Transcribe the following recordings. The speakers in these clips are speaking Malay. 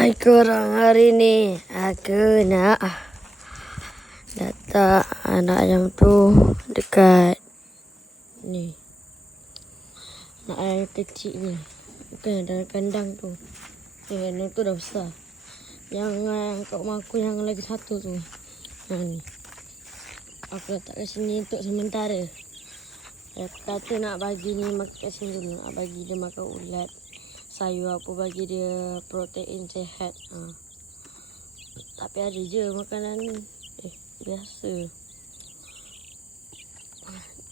Hai korang, hari ni aku nak letak anak ayam tu dekat ni. Anak ayam kecil ni, bukan dalam kandang tu. Yang tu dah besar. Yang kat rumah aku yang lagi satu tu. Ni. Aku letak kat sini untuk sementara. Aku kata nak bagi ni makan kat sini dulu. Nak bagi dia makan ulat. Sayur apa, bagi dia protein sihat. Tapi ada je makanan biasa.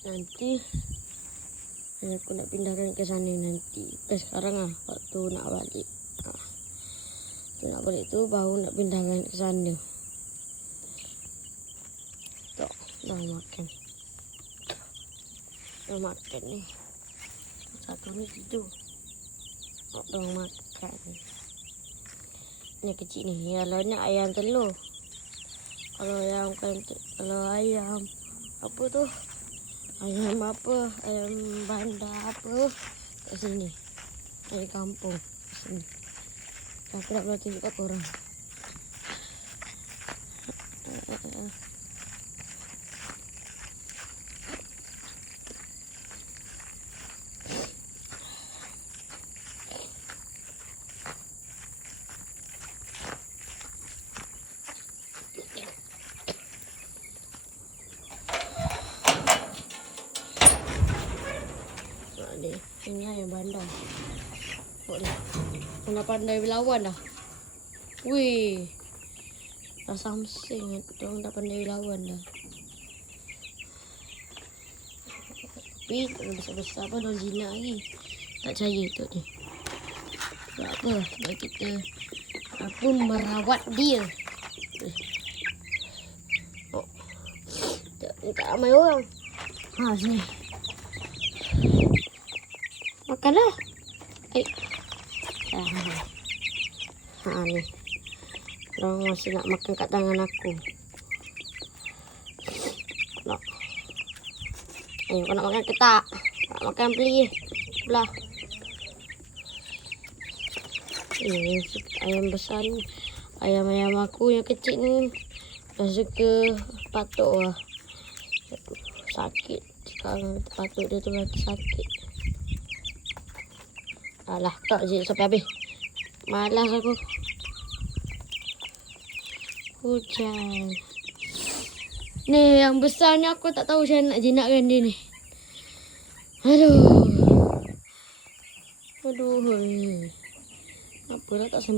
Nanti aku nak pindahkan ke sana nanti. Sekarang waktu nak balik. Waktu nak balik tu baru nak pindahkan ke sana. Tok, dah makan. Dah makan ni. Satu ni tidur. Dah makan. Ni kecil ni. Kalau ni ayam telur. Kalau ayam ayam apa tu? Ayam apa? Ayam bandar apa? Kat sini. Ayam kampung. Kat sini. Aku nak boleh tunjuk kat korang. Ini ayam bandar. Tengok ni. Dah pandai berlawan dah. Weh. Dah samsing. Diorang dah pandai berlawan dah. Tapi besar-besar pun diorang jinak lagi. Tak percaya tu ni. Tak apa. Sebab kita pun merawat dia. Oh. Tak ramai orang. Sini. Makanlah. Ni. Diorang masih nak makan kat tangan aku. Nak. Kau nak makan ke tak? Tak makan beli. Sebelah. Ayam besar ni. Ayam-ayam aku yang kecil ni. Dah suka patuk lah. Sakit. Sekarang patuk dia tu lagi sakit. Alah, tak je sampai habis. Malas aku. Hujan. Ni yang besar ni aku tak tahu macam nak jinakkan dia ni. Aduh. Apa dah tak sempat.